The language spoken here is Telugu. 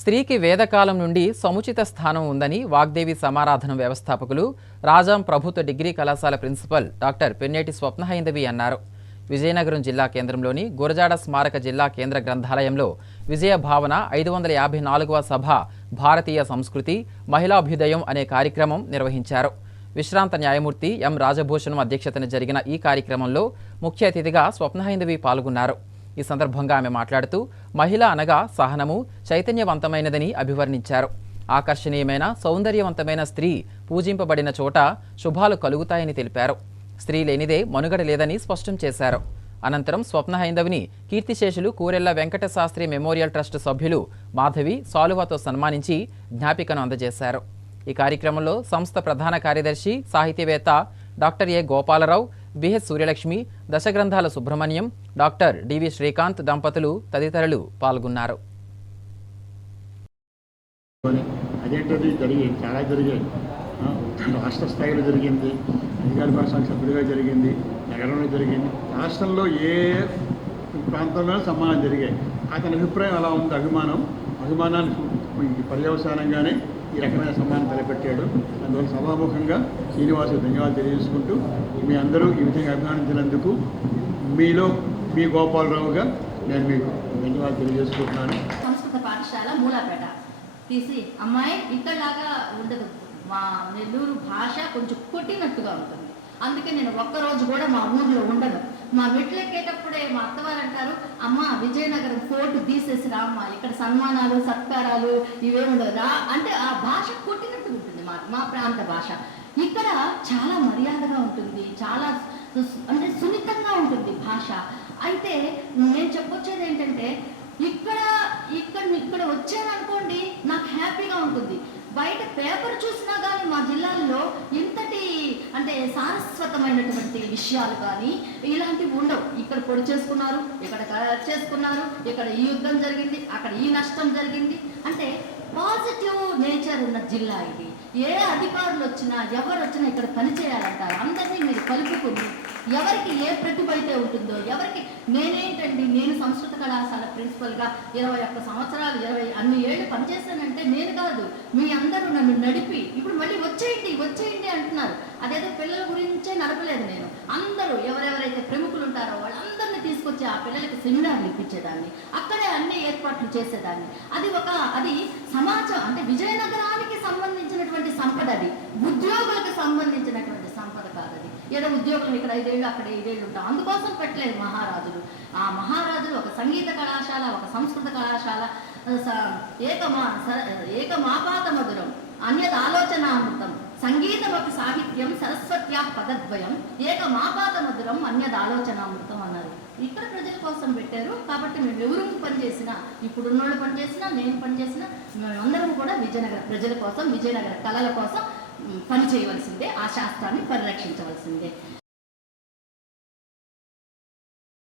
స్త్రీకి వేదకాలం నుండి సముచిత స్థానం ఉందని వాగ్దేవి సమారాధన వ్యవస్థాపకులు రాజాం ప్రభుత్వ డిగ్రీ కళాశాల ప్రిన్సిపల్ డాక్టర్ పెన్నేటి స్వప్నహైందవి అన్నారు. విజయనగరం జిల్లా కేంద్రంలోని గురజాడ స్మారక జిల్లా కేంద్ర గ్రంథాలయంలో విజయ భావన ఐదు వందల యాభై నాలుగవ సభ భారతీయ సంస్కృతి మహిళాభ్యుదయం అనే కార్యక్రమం నిర్వహించారు. విశ్రాంత న్యాయమూర్తి ఎం రాజభూషణం అధ్యక్షతన జరిగిన ఈ కార్యక్రమంలో ముఖ్య అతిథిగా స్వప్నహైందవి పాల్గొన్నారు. ఈ సందర్భంగా ఆమె మాట్లాడుతూ మహిళ అనగా సహనము చైతన్యవంతమైనదని అభివర్ణించారు. ఆకర్షణీయమైన సౌందర్యవంతమైన స్త్రీ పూజింపబడిన చోట శుభాలు కలుగుతాయని తెలిపారు. స్త్రీ లేనిదే మనుగడ లేదని స్పష్టం చేశారు. అనంతరం స్వప్న హైందవిని కీర్తిశేషులు కూరెళ్ళ వెంకట శాస్త్రి మెమోరియల్ ట్రస్ట్ సభ్యులు మాధవి సాలువాతో సన్మానించి జ్ఞాపికను అందజేశారు. ఈ కార్యక్రమంలో సంస్థ ప్రధాన కార్యదర్శి సాహితీవేత్త doctor A Gopalarao BH Suryalakshmi దశగ్రంథాల Subrahmanyam doctor డివి శ్రీకాంత్ దంపతులు తదితరులు పాల్గొన్నారు. అదేంటది చాలా జరిగాయి. రాష్ట్ర స్థాయిలో జరిగింది అధికార భాషా సభ్యుడిగా జరిగింది నగరంలో జరిగింది. రాష్ట్రంలో ఏ ప్రాంతంలో సమానం జరిగాయి. అతని అభిప్రాయం అలా ఉంది? అభిమానం? అభిమానాన్ని పర్యవసానంగానే ఈ రకమైన సమ్మానం తలపెట్టాడు. అందువల్ల సభాముఖంగా శ్రీనివాసు ధన్యవాదాలు తెలియజేసుకుంటూ మీ అందరూ ఈ విధంగా అభినందించినందుకు మీలో మీ గోపాలరావుగా నేను మీకు ధన్యవాదాలు తెలియజేసుకుంటున్నాను. సంస్కృత పాఠశాల మూలాపేట. తీసి అమ్మాయి ఇంతలాగా ఉండదు. మా నెల్లూరు భాష కొంచెం కొట్టినట్టుగా ఉంటుంది. అందుకే నేను ఒక్కరోజు కూడా మా ఊర్లో ఉండను. మా మెట్లు ఎక్కేటప్పుడే మా అత్తవారు అంటారు అమ్మ విజయనగరం కోర్టు తీసేసి రామ్మా ఇక్కడ సన్మానాలు సత్కారాలు ఇవే ఉండవు రా అంటే ఆ భాష కొట్టినట్టు ఉంటుంది మా మా ప్రాంత భాష. ఇక్కడ చాలా మర్యాదగా ఉంటుంది చాలా అంటే సున్నితంగా ఉంటుంది భాష. అయితే నేను చెప్పొచ్చేది ఏంటంటే ఇక్కడ ఇక్కడ ఇక్కడ వచ్చాననుకోండి నాకు హ్యాపీగా ఉంటుంది. బయట పేపర్ చూసినా కానీ మా జిల్లాల్లో ఇంత అంటే సారస్వతమైనటువంటి విషయాలు కానీ ఇలాంటివి ఉండవు. ఇక్కడ పొడి చేసుకున్నారు ఇక్కడ చేసుకున్నారు ఇక్కడ ఈ యుద్ధం జరిగింది అక్కడ ఈ నష్టం జరిగింది. అంటే పాజిటివ్ నేచర్ ఉన్న జిల్లా ఇది. ఏ అధికారులు వచ్చినా ఎవరు వచ్చినా ఇక్కడ పనిచేయాలంటారు అందరినీ మీరు కలుపుకుని ఎవరికి ఏ ప్రతిభ అయితే ఉంటుందో ఎవరికి నేనేంటండి నేను సంస్కృత కళాశాల ప్రిన్సిపల్గా ఇరవై ఒక్క సంవత్సరాలు ఇరవై అన్ని ఏళ్ళు పనిచేశానంటే నేను కాదు మీ అందరూ నన్ను నడిపి ఇప్పుడు మళ్ళీ నడపలేదు నేను. అందరూ ఎవరెవరైతే ప్రముఖులు ఉంటారో వాళ్ళందరినీ తీసుకొచ్చి ఆ పిల్లలకి సెమినార్లు ఇప్పించేదాన్ని. అక్కడే అన్ని ఏర్పాట్లు చేసేదాన్ని. అది ఒక అది సమాజం అంటే విజయనగరానికి సంబంధించినటువంటి సంపద అది. ఉద్యోగులకు సంబంధించినటువంటి సంపద కాదు అది. ఏదో ఉద్యోగులు ఇక్కడ ఐదేళ్ళు అక్కడ ఐదేళ్ళు ఉంటాం అందుకోసం పెట్టలేదు మహారాజులు. ఆ మహారాజులు ఒక సంగీత కళాశాల ఒక సంస్కృత కళాశాల స- ఏకమా స- ఏకమాపాత మధురం అన్యద్ ఆలోచనామృతం సంగీతమపి సాహిత్యం సరస్వత్యా పదద్వయం ఏక ఏకమాపాత మధురం అన్యద్ ఆలోచనామృతం అన్నారు. ఇక్కడ ప్రజల కోసం పెట్టారు కాబట్టి మేము ఎవరు పనిచేసినా ఇప్పుడు ఉన్నోళ్ళు పనిచేసినా నేను పనిచేసినా మేమందరం కూడా విజయనగర ప్రజల కోసం విజయనగర కళల కోసం పని చేయవలసిందే ఆ శాస్త్రాన్ని పరిరక్షించవలసిందే.